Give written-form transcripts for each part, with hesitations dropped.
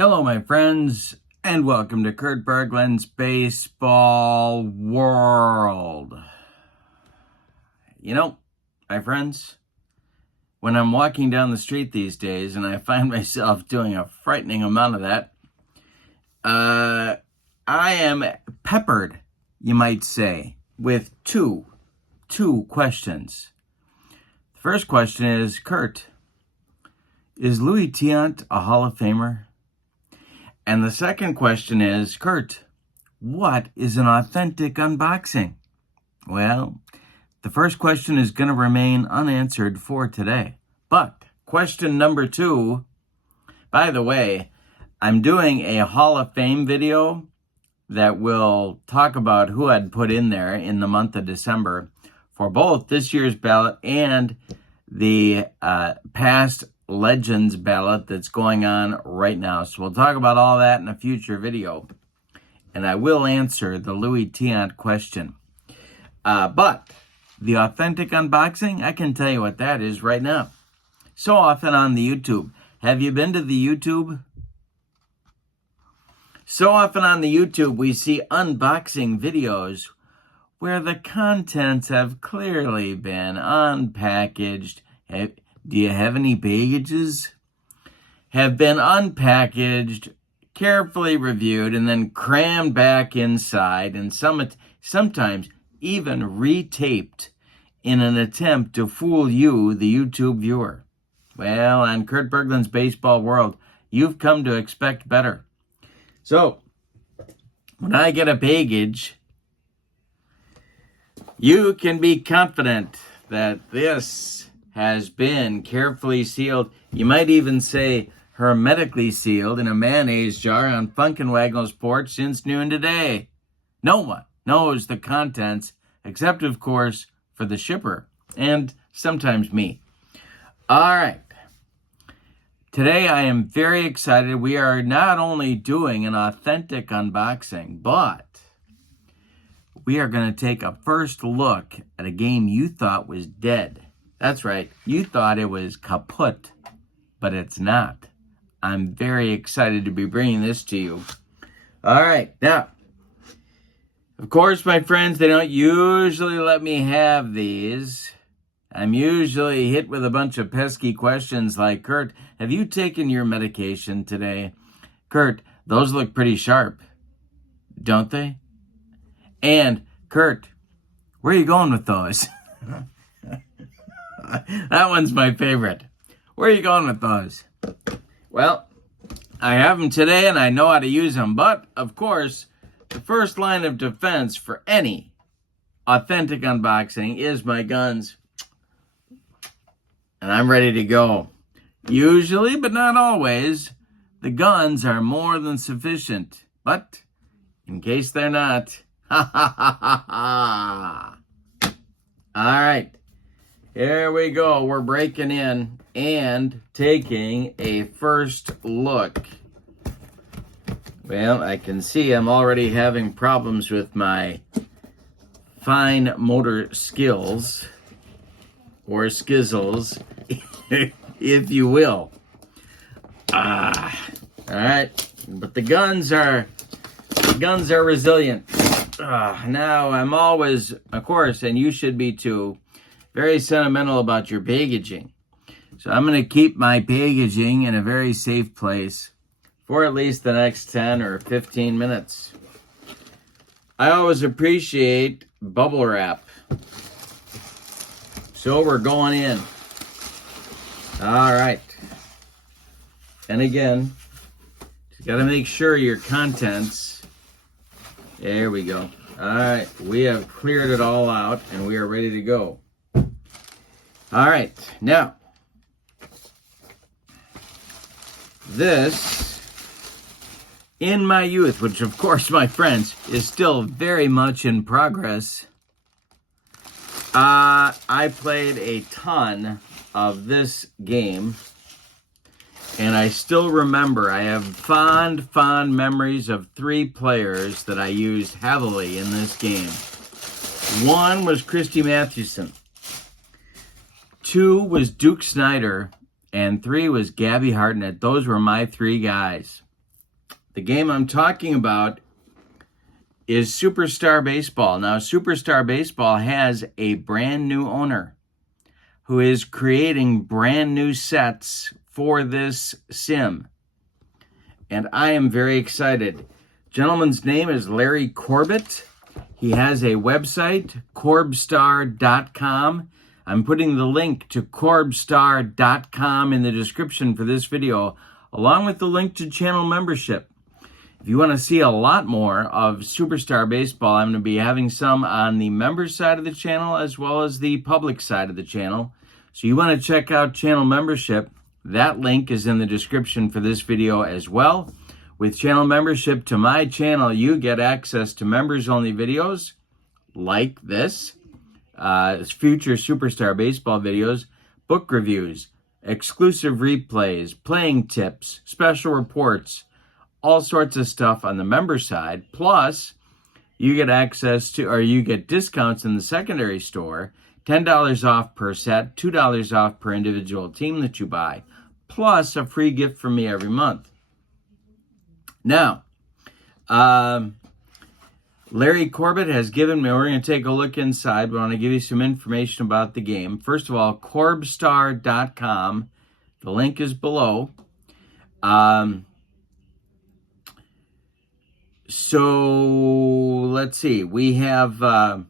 Hello, my friends, and welcome to Kurt Berglund's Baseball World. You know, my friends, when I'm walking down the street these days, and I find myself doing a frightening amount of that, I am peppered, you might say, with two questions. The first question is, Kurt, is Louis Tiant a Hall of Famer? And the second question is, Kurt, what is an authentic unboxing? Well, the first question is going to remain unanswered for today. But question number 2, by the way, I'm doing a Hall of Fame video that will talk about who I'd put in there in the month of December for both this year's ballot and the past Legends ballot that's going on right now. So we'll talk about all that in a future video. And I will answer the Louis Tiant question. But the authentic unboxing, I can tell you what that is right now. So often on the YouTube. Have you been to the YouTube? So often on the YouTube, we see unboxing videos where the contents have clearly been unpackaged. Do you have any baggages? Have been unpackaged, carefully reviewed, and then crammed back inside, and sometimes even retaped in an attempt to fool you, the YouTube viewer. Well, on Kurt Berglund's Baseball World, you've come to expect better. So, when I get a baggage, you can be confident that this has been carefully sealed. You might even say hermetically sealed in a mayonnaise jar on Funkin' Wagnall's porch since noon today. No one knows the contents except, of course, for the shipper and sometimes me. All right. Today I am very excited. We are not only doing an authentic unboxing, but we are going to take a first look at a game you thought was dead. That's right. You thought it was kaput, but it's not. I'm very excited to be bringing this to you. All right. Now, of course, my friends, they don't usually let me have these. I'm usually hit with a bunch of pesky questions like, Kurt, have you taken your medication today? Kurt, those look pretty sharp, don't they? And, Kurt, where are you going with those? That one's my favorite. Where are you going with those? Well, I have them today and I know how to use them. But, of course, the first line of defense for any authentic unboxing is my guns. And I'm ready to go. Usually, but not always, the guns are more than sufficient. But, in case they're not, ha ha ha ha ha. All right. Here we go. We're breaking in and taking a first look. Well, I can see I'm already having problems with my fine motor skills, or skizzles, if you will. All right. But the guns are resilient. Now, I'm always, of course, and you should be too, very sentimental about your baggaging. So I'm going to keep my baggaging in a very safe place for at least the next 10 or 15 minutes. I always appreciate bubble wrap. So we're going in. All right. And again, you got to make sure your contents. There we go. All right. We have cleared it all out and we are ready to go. All right, now, this, in my youth, which of course, my friends, is still very much in progress, I played a ton of this game, and I still remember, I have fond memories of 3 players that I used heavily in this game. One was Christy Mathewson. 2 was Duke Snyder, and 3 was Gabby Hartnett. Those were my 3 guys. The game I'm talking about is Superstar Baseball. Now, Superstar Baseball has a brand new owner who is creating brand new sets for this sim. And I am very excited. Gentleman's name is Larry Corbett. He has a website, corbstar.com. I'm putting the link to corbstar.com in the description for this video, along with the link to channel membership. If you want to see a lot more of Superstar Baseball, I'm going to be having some on the members side of the channel as well as the public side of the channel. So you want to check out channel membership. That link is in the description for this video as well. With channel membership to my channel, you get access to members-only videos like this, future Superstar Baseball videos, book reviews, exclusive replays, playing tips, special reports, all sorts of stuff on the member side. Plus, you get access to, or you get discounts in the secondary store, $10 off per set, $2 off per individual team that you buy, plus a free gift from me every month. Now, Larry Corbett has given me, we're going to take a look inside, but I want to give you some information about the game. First of all, corbstar.com. The link is below. So let's see. We have an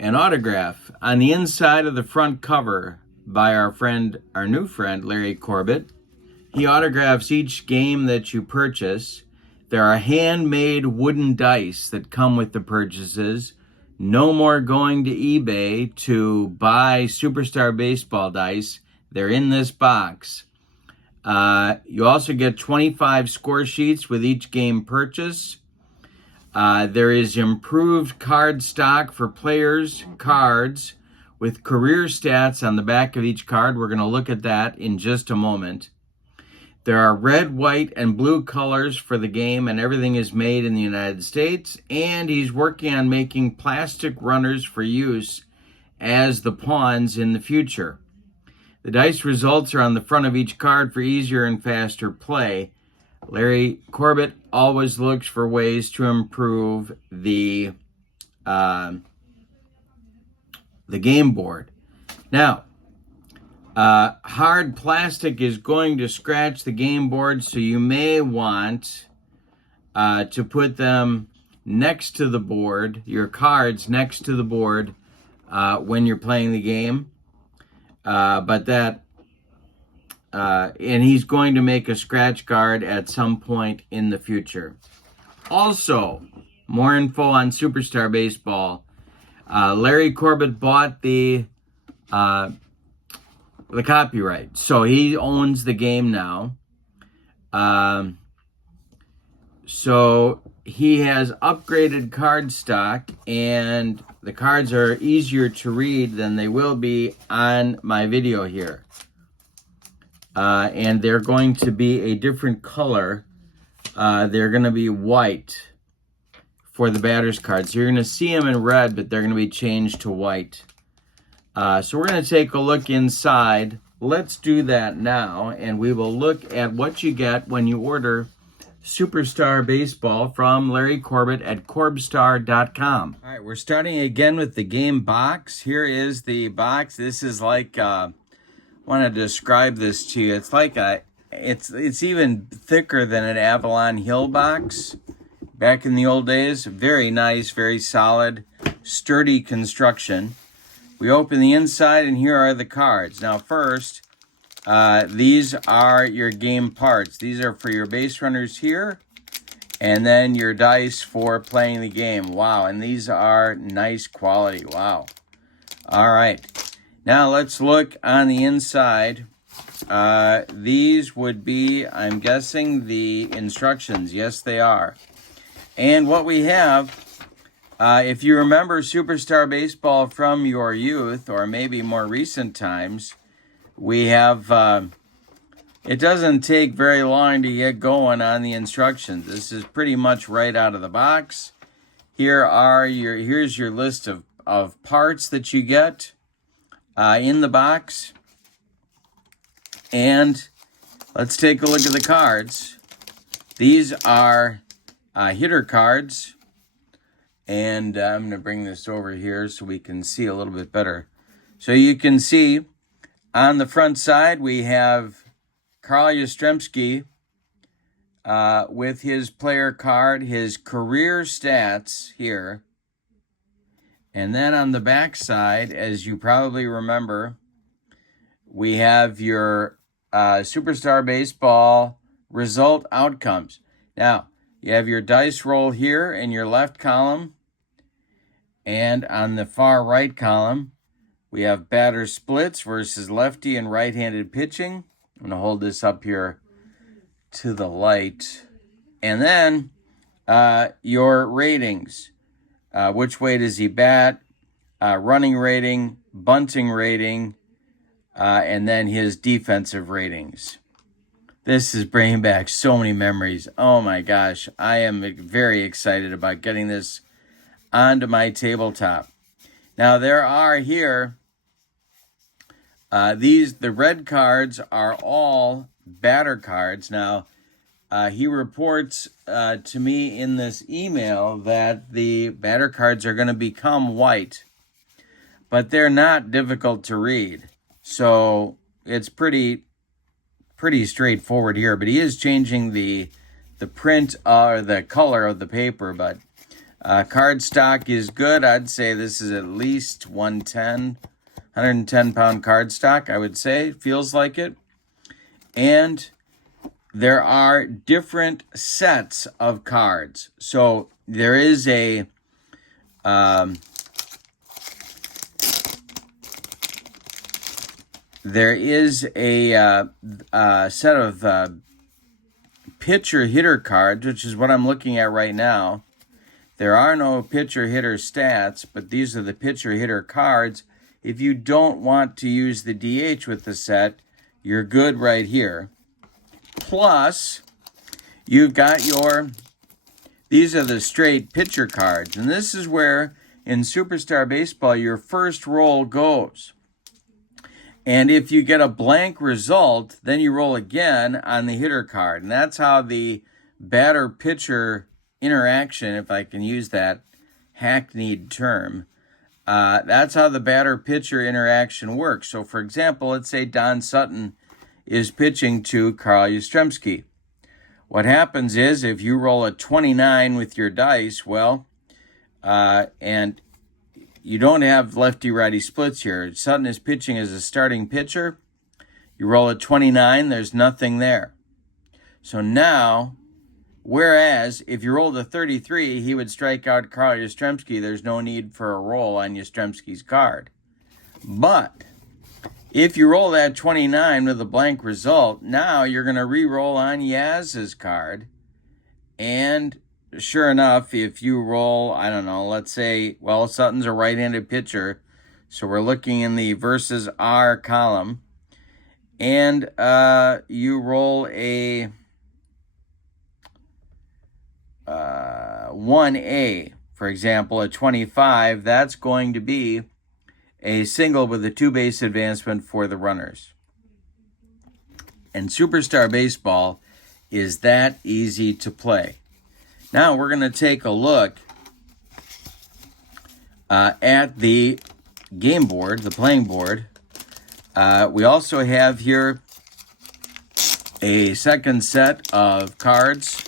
autograph on the inside of the front cover by our new friend, Larry Corbett. He autographs each game that you purchase. There are handmade wooden dice that come with the purchases. No more going to eBay to buy Superstar Baseball dice. They're in this box. You also get 25 score sheets with each game purchase. There is improved card stock for players' cards with career stats on the back of each card. We're going to look at that in just a moment. There are red, white, and blue colors for the game, and everything is made in the United States. And he's working on making plastic runners for use as the pawns in the future. The dice results are on the front of each card for easier and faster play. Larry Corbett always looks for ways to improve the game board. Now, hard plastic is going to scratch the game board, so you may want to put them next to the board, your cards next to the board when you're playing the game. And he's going to make a scratch guard at some point in the future. Also, more info on Superstar Baseball. Larry Corbett bought the copyright, so he owns the game now. So he has upgraded card stock, and the cards are easier to read than they will be on my video here. And they're going to be a different color. They're going to be white for the batter's cards. So you're going to see them in red, but they're going to be changed to white. So we're going to take a look inside. Let's do that now, and we will look at what you get when you order Superstar Baseball from Larry Corbett at corbstar.com. All right, we're starting again with the game box. Here is the box. This is like, I want to describe this to you. It's like it's even thicker than an Avalon Hill box back in the old days. Very nice, very solid, sturdy construction. We open the inside, and here are the cards. Now, first, these are your game parts. These are for your base runners here, and then your dice for playing the game. Wow, and these are nice quality. Wow. All right. Now, let's look on the inside. These would be, I'm guessing, the instructions. Yes, they are. And what we have, if you remember Superstar Baseball from your youth, or maybe more recent times, we have, it doesn't take very long to get going on the instructions. This is pretty much right out of the box. Here's your list of parts that you get in the box. And let's take a look at the cards. These are hitter cards. And I'm going to bring this over here so we can see a little bit better. So you can see on the front side, we have Carl Yastrzemski with his player card, his career stats here. And then on the back side, as you probably remember, we have your Superstar Baseball result outcomes. Now, you have your dice roll here in your left column. And on the far right column, we have batter splits versus lefty and right-handed pitching. I'm going to hold this up here to the light. And then your ratings. Which way does he bat? Running rating, bunting rating, and then his defensive ratings. This is bringing back so many memories. Oh my gosh, I am very excited about getting this onto my tabletop. Now there are here, the red cards are all batter cards. Now, he reports to me in this email that the batter cards are going to become white, but they're not difficult to read. So it's pretty straightforward here, but he is changing the print or the color of the paper, but card stock is good. I'd say this is at least 110 pound card stock, I would say. Feels like it. And there are different sets of cards. So there is a set of pitcher-hitter cards, which is what I'm looking at right now. There are no pitcher-hitter stats, but these are the pitcher-hitter cards. If you don't want to use the DH with the set, you're good right here. Plus, you've got these are the straight pitcher cards. And this is where, in Superstar Baseball, your first roll goes. And if you get a blank result, then you roll again on the hitter card. And that's how the batter-pitcher interaction, if I can use that hackneyed term, that's how the batter-pitcher interaction works. So, for example, let's say Don Sutton is pitching to Carl Yastrzemski. What happens is if you roll a 29 with your dice, and you don't have lefty-righty splits here. Sutton is pitching as a starting pitcher. You roll a 29, there's nothing there. So now, whereas if you rolled a 33, he would strike out Carl Yastrzemski. There's no need for a roll on Yastrzemski's card. But if you roll that 29 with a blank result, now you're going to re-roll on Yaz's card. And sure enough, if you roll, I don't know, let's say, Sutton's a right-handed pitcher. So we're looking in the versus R column. And you roll a 1A, for example, a 25, that's going to be a single with a two-base advancement for the runners. And Superstar Baseball is that easy to play. Now we're going to take a look at the game board, the playing board. We also have here a second set of cards.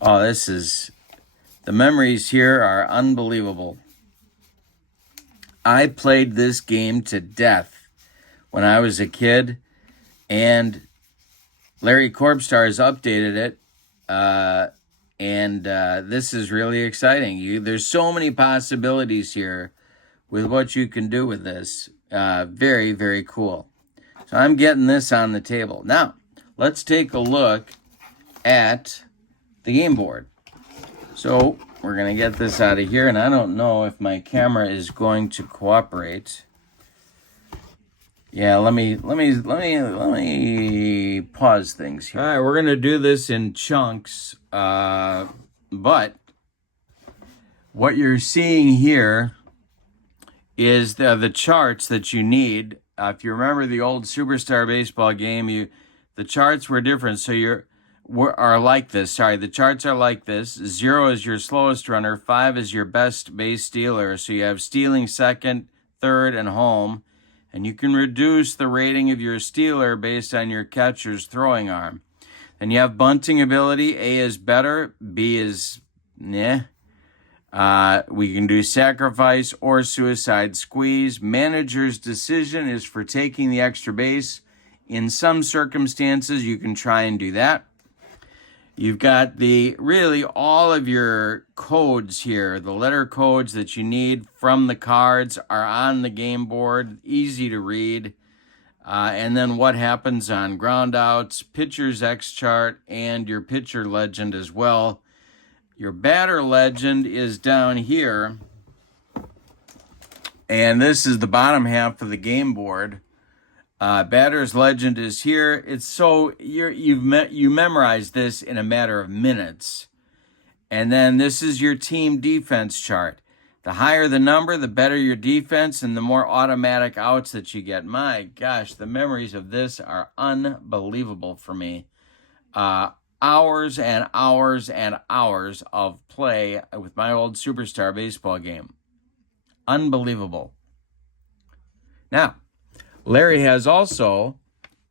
Oh, the memories here are unbelievable. I played this game to death when I was a kid, and Larry Korbstar has updated it, and this is really exciting. There's so many possibilities here with what you can do with this. Very, very cool. So I'm getting this on the table. Now, let's take a look at the game board. So we're going to get this out of here, and I don't know if my camera is going to cooperate. Yeah, let me pause things here. All right, we're going to do this in chunks, but what you're seeing here is the charts that you need If you remember the old Superstar Baseball game, the charts were different. So are like this. Sorry, the charts are like this. 0 is your slowest runner. 5 is your best base stealer. So you have stealing second, third, and home. And you can reduce the rating of your stealer based on your catcher's throwing arm. And you have bunting ability. A is better. B is meh. We can do sacrifice or suicide squeeze. Manager's decision is for taking the extra base. In some circumstances, you can try and do that. You've got really all of your codes here. The letter codes that you need from the cards are on the game board. Easy to read. And then what happens on ground outs, pitcher's X chart, and your pitcher legend as well. Your batter legend is down here, and this is the bottom half of the game board. Batter's legend is here. It's so you memorize this in a matter of minutes. And then this is your team defense chart. The higher the number, the better your defense, and the more automatic outs that you get. My gosh, the memories of this are unbelievable for me. Hours and hours and hours of play with my old Superstar Baseball game. Unbelievable. Now, Larry has also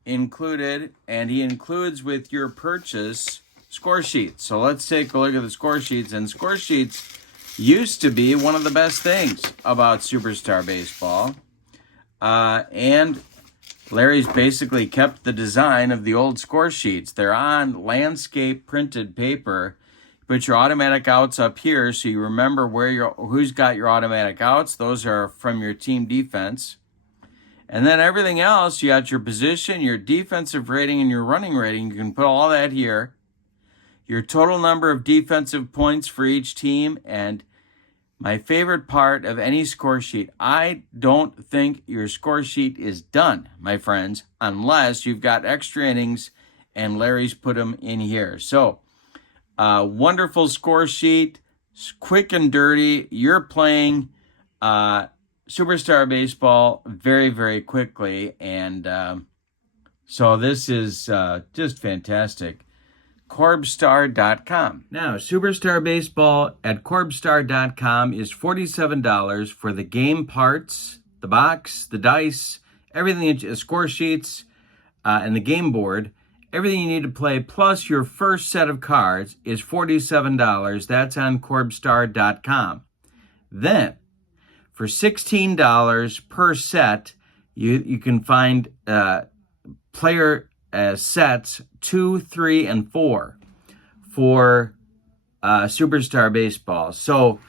included, and he includes with your purchase, score sheets. So let's take a look at the score sheets. And score sheets used to be one of the best things about Superstar Baseball. And Larry's basically kept the design of the old score sheets. They're on landscape printed paper. You put your automatic outs up here so you remember who's got your automatic outs. Those are from your team defense. And then everything else, you got your position, your defensive rating, and your running rating. You can put all that here. Your total number of defensive points for each team, and my favorite part of any score sheet, I don't think your score sheet is done, my friends, unless you've got extra innings and Larry's put them in here. So, wonderful score sheet, quick and dirty. You're playing Superstar Baseball very, very quickly. And so this is just fantastic. Corbstar.com. Now, Superstar Baseball at Corbstar.com is $47 for the game parts, the box, the dice, everything, score sheets, and the game board. Everything you need to play, plus your first set of cards, is $47. That's on Corbstar.com. Then, for $16 per set, you can find player sets 2, 3, and 4 for Superstar Baseball. So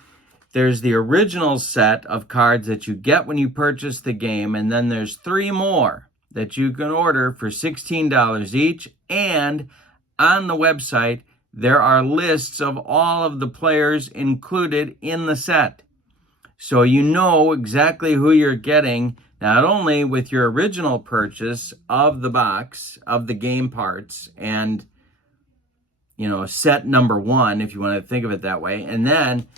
there's the original set of cards that you get when you purchase the game, and then there's 3 more that you can order for $16 each. And on the website, there are lists of all of the players included in the set. So you know exactly who you're getting, not only with your original purchase of the box, of the game parts, and, set number 1, if you want to think of it that way, and then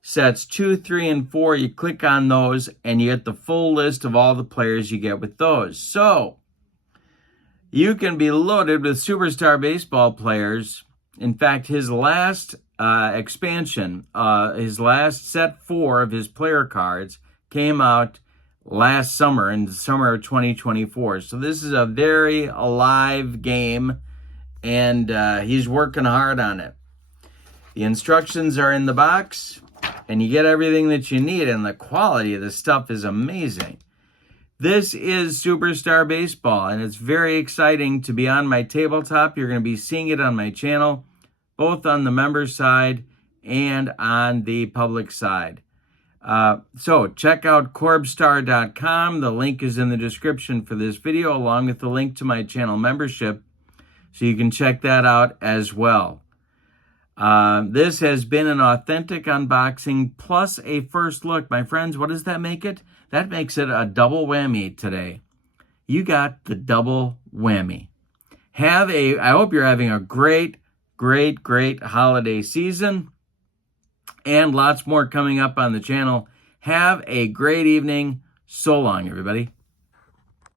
sets 2, 3, and 4, you click on those, and you get the full list of all the players you get with those. So, you can be loaded with Superstar Baseball players. In fact, his last expansion, his last set 4 of his player cards came out last summer, in the summer of 2024. So this is a very alive game, and he's working hard on it. The instructions are in the box, and you get everything that you need, and the quality of the stuff is amazing. This is Superstar Baseball, and it's very exciting to be on my tabletop. You're going to be seeing it on my channel, both on the member side and on the public side. So check out Corbstar.com. The link is in the description for this video, along with the link to my channel membership, so you can check that out as well. This has been an authentic unboxing plus a first look. My friends, what does that make it? That makes it a double whammy today. You got the double whammy. I hope you're having a great holiday season, and lots more coming up on the channel. Have a great evening. So long, everybody.